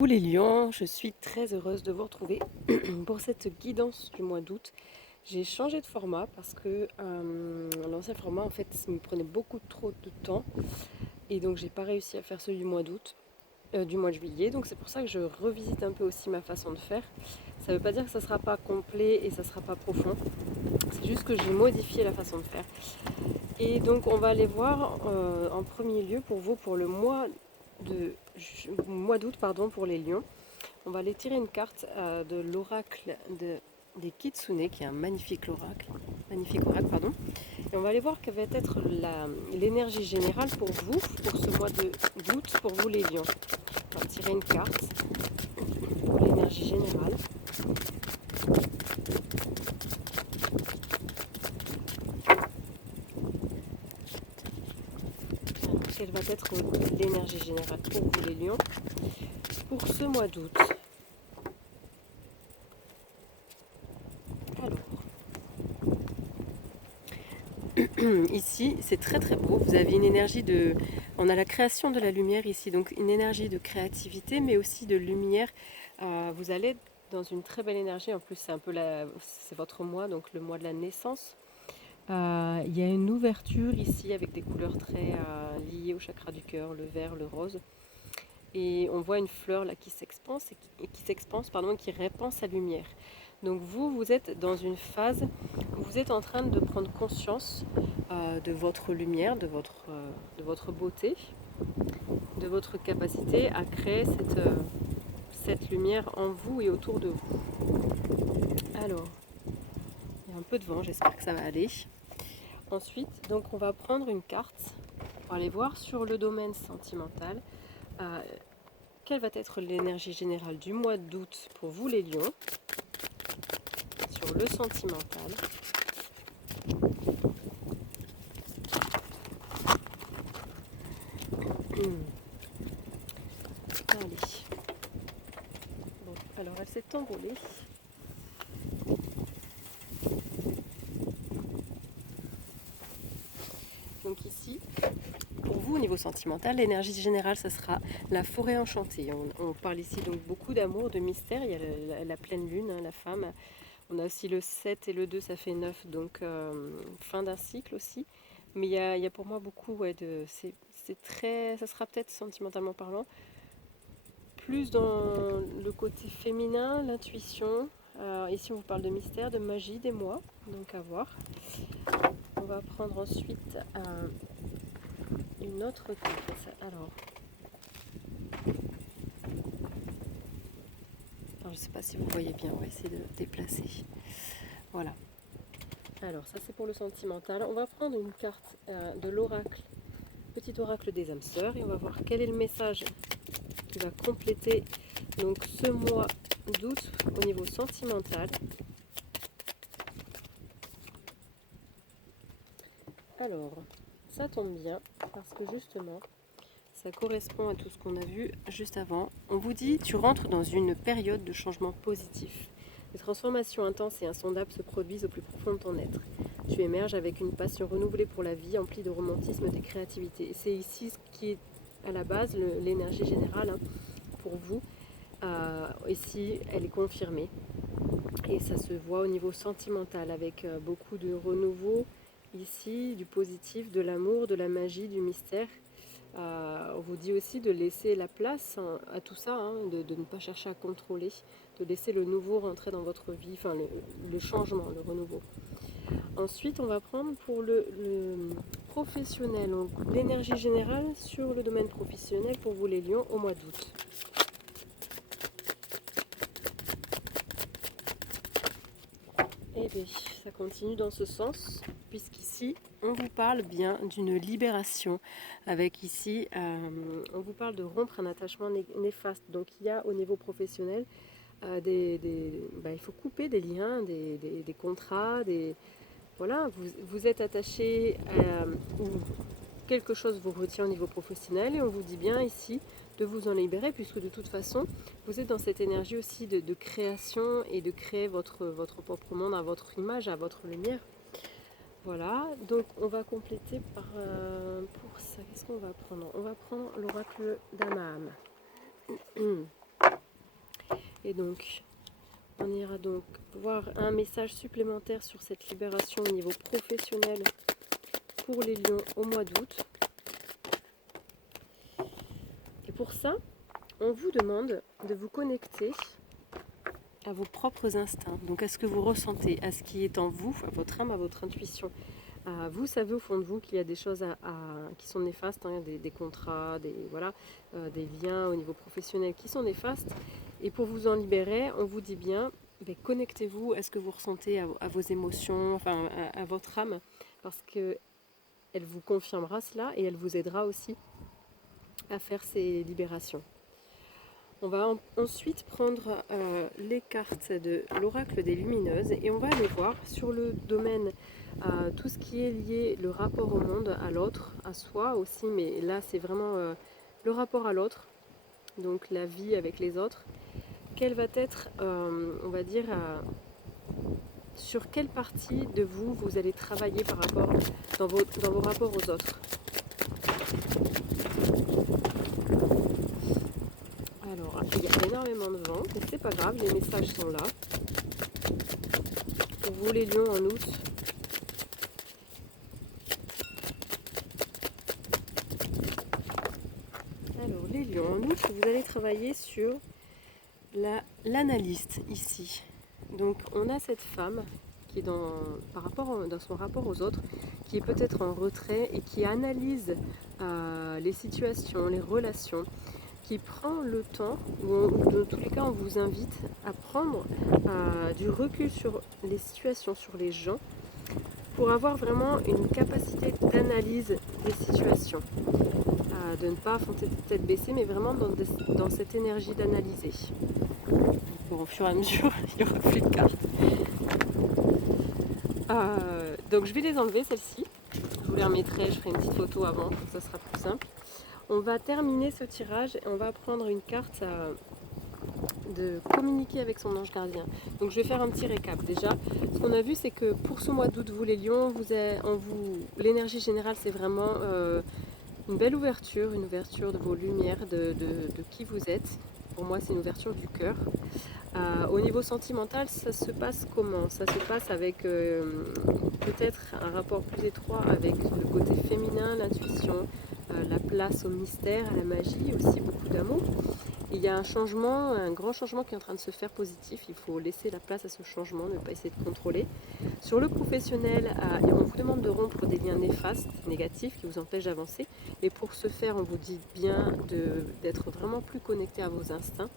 Coucou les lions, je suis très heureuse de vous retrouver pour cette guidance du mois d'août. J'ai changé de format parce que l'ancien format en fait me prenait beaucoup trop de temps et donc j'ai pas réussi à faire celui du mois d'août, du mois de juillet. Donc c'est pour ça que je revisite un peu aussi ma façon de faire. Ça veut pas dire que ça sera pas complet et ça sera pas profond. C'est juste que j'ai modifié la façon de faire. Et donc on va aller voir en premier lieu pour vous pour le mois d'août pardon pour les lions. On va aller tirer une carte de l'oracle des Kitsune, qui est un magnifique oracle, pardon. Et on va aller voir quelle va être l'énergie générale pour vous, pour ce mois d'août, pour vous les lions. On va tirer une carte pour l'énergie générale. Alors, quelle va être l'énergie générale pour vous les lions pour ce mois d'août? Alors, ici, c'est très très beau. Vous avez une énergie de... On a la création de la lumière ici, donc une énergie de créativité, mais aussi de lumière. Vous allez dans une très belle énergie. En plus, c'est un peu c'est votre mois, donc le mois de la naissance. Il y a une ouverture ici avec des couleurs très liées au chakra du cœur, le vert, le rose. Et on voit une fleur là qui s'expanse et qui répand sa lumière. Donc vous êtes dans une phase où vous êtes en train de prendre conscience de votre lumière, de votre beauté, de votre capacité à créer cette lumière en vous et autour de vous. Alors, il y a un peu de vent, j'espère que ça va aller. Ensuite, donc on va prendre une carte pour aller voir sur le domaine sentimental. Quelle va être l'énergie générale du mois d'août pour vous les lions sur le sentimental? Allez. Bon, alors elle s'est envolée. Donc ici, pour vous au niveau sentimental, l'énergie générale, ça sera la forêt enchantée. On parle ici donc beaucoup d'amour, de mystère. Il y a la pleine lune, hein, la femme. On a aussi le 7 et le 2, ça fait 9, donc fin d'un cycle aussi. Mais il y a pour moi beaucoup, ouais, c'est très, ça sera peut-être sentimentalement parlant, plus dans le côté féminin, l'intuition. Ici, on vous parle de mystère, de magie, des mois, donc à voir. On va prendre ensuite une autre carte. Alors, je ne sais pas si vous voyez bien, on va essayer de déplacer. Voilà. Alors, ça c'est pour le sentimental. On va prendre une carte de l'oracle, petit oracle des âmes sœurs, et on va voir quel est le message qui va compléter donc ce mois d'août au niveau sentimental. Alors, ça tombe bien parce que justement, ça correspond à tout ce qu'on a vu juste avant. On vous dit, tu rentres dans une période de changement positif. Les transformations intenses et insondables se produisent au plus profond de ton être. Tu émerges avec une passion renouvelée pour la vie, emplie de romantisme et de créativité. Et c'est ici ce qui est à la base l'énergie générale, hein, pour vous. Ici, elle est confirmée. Et ça se voit au niveau sentimental avec beaucoup de renouveau ici, du positif, de l'amour, de la magie, du mystère. On vous dit aussi de laisser la place à tout ça, hein, de ne pas chercher à contrôler, de laisser le nouveau rentrer dans votre vie, enfin le changement, le renouveau. Ensuite, on va prendre pour le professionnel, l'énergie générale sur le domaine professionnel pour vous les lions au mois d'août. Et bien, ça continue dans ce sens, puisqu'ici, on vous parle bien d'une libération. Avec ici, on vous parle de rompre un attachement néfaste. Donc, il y a au niveau professionnel, il faut couper des liens, des contrats, voilà, vous êtes attaché ou quelque chose vous retient au niveau professionnel et on vous dit bien ici de vous en libérer puisque de toute façon vous êtes dans cette énergie aussi de création et de créer votre propre monde à votre image, à votre lumière. Voilà, donc on va compléter pour ça, qu'est-ce qu'on va prendre? On va prendre l'oracle d'Amaham. Et donc, on ira donc voir un message supplémentaire sur cette libération au niveau professionnel pour les lions au mois d'août. Et pour ça, on vous demande de vous connecter à vos propres instincts, donc à ce que vous ressentez, à ce qui est en vous, à votre âme, à votre intuition. Vous savez au fond de vous qu'il y a des choses qui sont néfastes, hein, des contrats, des liens au niveau professionnel qui sont néfastes. Et pour vous en libérer, on vous dit bien, connectez-vous à ce que vous ressentez, à vos émotions, enfin à votre âme, parce qu'elle vous confirmera cela et elle vous aidera aussi à faire ces libérations. On va ensuite prendre les cartes de l'oracle des lumineuses et on va aller voir sur le domaine tout ce qui est lié, le rapport au monde, à l'autre, à soi aussi, mais là c'est vraiment le rapport à l'autre, donc la vie avec les autres. Quelle va être, on va dire, sur quelle partie de vous vous allez travailler par rapport dans vos rapports aux autres. Alors, il y a énormément de vent, mais c'est pas grave, les messages sont là. Pour vous les lions en août, alors les lions en août, vous allez travailler sur l'analyste ici. Donc on a cette femme qui est dans son rapport aux autres, qui est peut-être en retrait et qui analyse les situations, les relations, qui prend le temps, ou dans tous les cas on vous invite à prendre du recul sur les situations, sur les gens, pour avoir vraiment une capacité d'analyse des situations. De ne pas affronter tête baissée, mais vraiment dans cette énergie d'analyser. Bon, au fur et à mesure, il n'y aura plus de cartes. Donc je vais les enlever, celles-ci. Je vous les remettrai, je ferai une petite photo avant, ça sera plus simple. On va terminer ce tirage et on va prendre une carte de communiquer avec son ange gardien. Donc je vais faire un petit récap. Déjà, ce qu'on a vu, c'est que pour ce mois d'août, vous les lions, l'énergie générale, c'est vraiment une belle ouverture, une ouverture de vos lumières, de qui vous êtes. Pour moi, c'est une ouverture du cœur. Au niveau sentimental, ça se passe comment? Ça se passe avec peut-être un rapport plus étroit avec le côté féminin, l'intuition, la place au mystère, à la magie, aussi beaucoup d'amour. Il y a un changement, un grand changement qui est en train de se faire positif. Il faut laisser la place à ce changement, ne pas essayer de contrôler. Sur le professionnel, on vous demande de rompre des liens néfastes, négatifs, qui vous empêchent d'avancer. Et pour ce faire, on vous dit bien d'être vraiment plus connecté à vos instincts,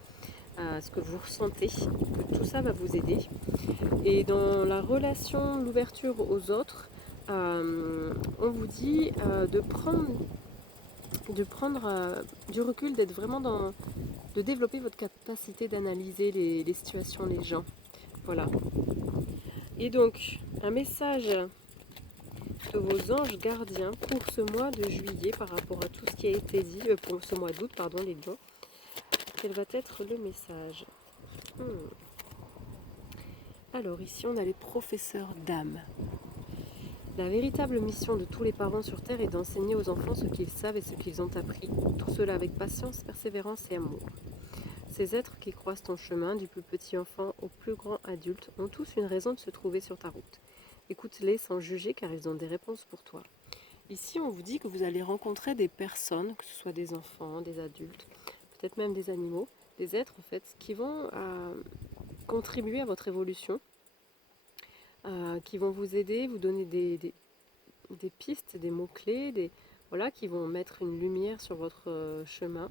à ce que vous ressentez, que tout ça va vous aider. Et dans la relation, l'ouverture aux autres, on vous dit de prendre du recul, d'être vraiment de développer votre capacité d'analyser les situations, les gens. Voilà. Et donc, un message de vos anges gardiens pour ce mois de juillet par rapport à tout ce qui a été dit, pour ce mois d'août, pardon, les lions. Quel va être le message? Alors ici, on a les professeurs d'âme. La véritable mission de tous les parents sur Terre est d'enseigner aux enfants ce qu'ils savent et ce qu'ils ont appris, tout cela avec patience, persévérance et amour. Ces êtres qui croisent ton chemin, du plus petit enfant au plus grand adulte, ont tous une raison de se trouver sur ta route. Écoute-les sans juger car ils ont des réponses pour toi. Ici, on vous dit que vous allez rencontrer des personnes, que ce soit des enfants, des adultes, peut-être même des animaux, des êtres en fait, qui vont contribuer à votre évolution, qui vont vous aider, vous donner des pistes, des mots-clés, qui vont mettre une lumière sur votre chemin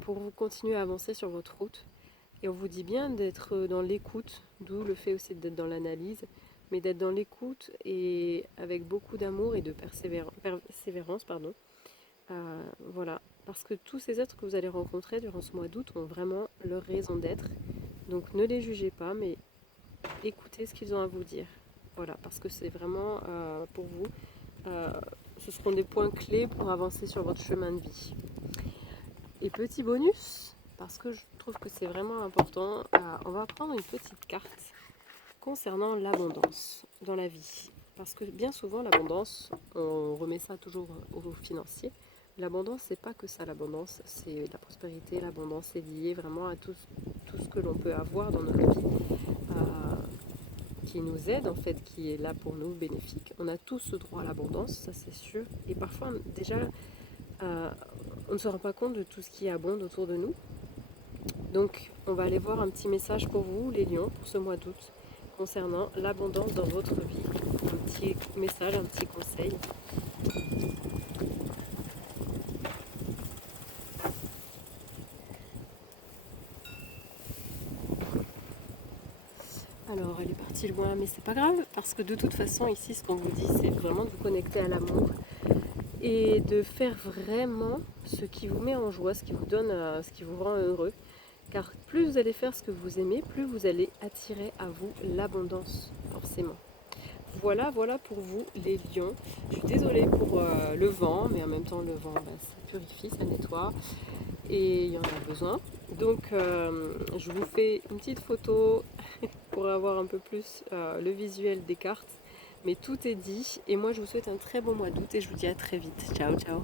pour vous continuer à avancer sur votre route. Et on vous dit bien d'être dans l'écoute, d'où le fait aussi d'être dans l'analyse, mais d'être dans l'écoute et avec beaucoup d'amour et de persévérance. Voilà, parce que tous ces êtres que vous allez rencontrer durant ce mois d'août ont vraiment leur raison d'être. Donc ne les jugez pas, mais écoutez ce qu'ils ont à vous dire. Voilà, parce que c'est vraiment pour vous, ce seront des points clés pour avancer sur votre chemin de vie. Et petit bonus, parce que je trouve que c'est vraiment important, on va prendre une petite carte concernant l'abondance dans la vie. Parce que bien souvent, l'abondance, on remet ça toujours au financier, l'abondance, c'est pas que ça, l'abondance, c'est la prospérité, l'abondance est liée vraiment à tout ce que l'on peut avoir dans notre vie, qui nous aide en fait, qui est là pour nous, bénéfique. On a tous ce droit à l'abondance, ça c'est sûr. Et parfois, déjà, on ne se rend pas compte de tout ce qui abonde autour de nous. Donc, on va aller voir un petit message pour vous, les lions, pour ce mois d'août, concernant l'abondance dans votre vie. Un petit message, un petit conseil. Alors, elle est partie loin, mais c'est pas grave, parce que de toute façon, ici, ce qu'on vous dit, c'est vraiment de vous connecter à l'amour et de faire vraiment ce qui vous met en joie, ce qui vous donne, ce qui vous rend heureux. Car plus vous allez faire ce que vous aimez, plus vous allez attirer à vous l'abondance, forcément. Voilà, voilà pour vous les lions. Je suis désolée pour le vent, mais en même temps le vent, ça purifie, ça nettoie et il y en a besoin. Donc je vous fais une petite photo pour avoir un peu plus le visuel des cartes. Mais tout est dit et moi je vous souhaite un très bon mois d'août et je vous dis à très vite. Ciao ciao.